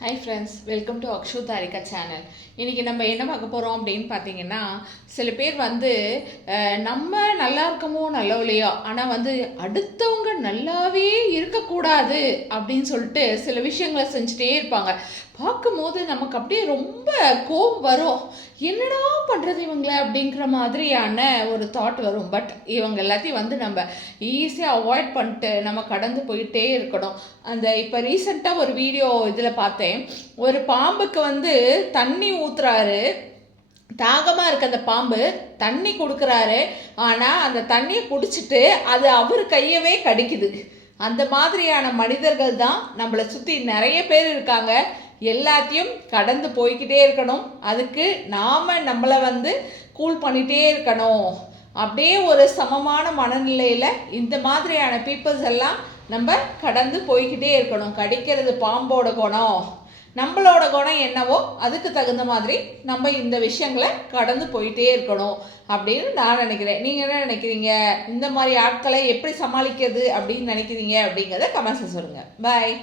Hi friends, welcome to Akshu Tharika channel. இன்றைக்கி நம்ம என்ன பார்க்க போகிறோம் அப்படின்னு பார்த்தீங்கன்னா, சில பேர் நம்ம நல்லா இருக்கமோ நல்லோ இல்லையோ, ஆனால் அடுத்தவங்க நல்லாவே இருக்கக்கூடாது அப்படின்னு சொல்லிட்டு சில விஷயங்களை செஞ்சுட்டே இருப்பாங்க. பார்க்கும்போது நமக்கு அப்படியே ரொம்ப கோபம் வரும். என்னடா பண்ணுறது இவங்கள அப்படிங்கிற மாதிரியான ஒரு தாட் வரும். பட் இவங்க எல்லாத்தையும் நம்ம ஈஸியாக அவாய்ட் பண்ணிட்டு நம்ம கடந்து போயிட்டே இருக்கணும். இப்போ ரீசெண்டாக ஒரு வீடியோ இதில் பார்த்தேன். ஒரு பாம்புக்கு தண்ணி ஊற்றுறாரு. தாகமாக இருக்க அந்த பாம்பு தண்ணி கொடுக்குறாரு. ஆனால் அந்த தண்ணியை குடிச்சிட்டு அது அவர் கையவே கடிக்குது. அந்த மாதிரியான மனிதர்கள் தான் நம்மளை சுற்றி நிறைய பேர் இருக்காங்க. எல்லாத்தையும் கடந்து போய்கிட்டே இருக்கணும். அதுக்கு நாம் நம்மளை கூல் பண்ணிகிட்டே இருக்கணும். அப்படியே ஒரு சமமான மனநிலையில் இந்த மாதிரியான பீப்புள்ஸ் எல்லாம் நம்ம கடந்து போய்கிட்டே இருக்கணும். கடிக்கிறது பாம்போட குணம், நம்மளோட குணம் என்னவோ அதுக்கு தகுந்த மாதிரி நம்ம இந்த விஷயங்களை கடந்து போயிட்டே இருக்கணும் அப்படின்னு நான் நினைக்கிறேன். நீங்கள் என்ன நினைக்கிறீங்க? இந்த மாதிரி ஆட்களை எப்படி சமாளிக்கிறது அப்படின்னு நினைக்கிறீங்க அப்படிங்கிறத கமெண்ட்ஸில் சொல்லுங்கள். பாய்.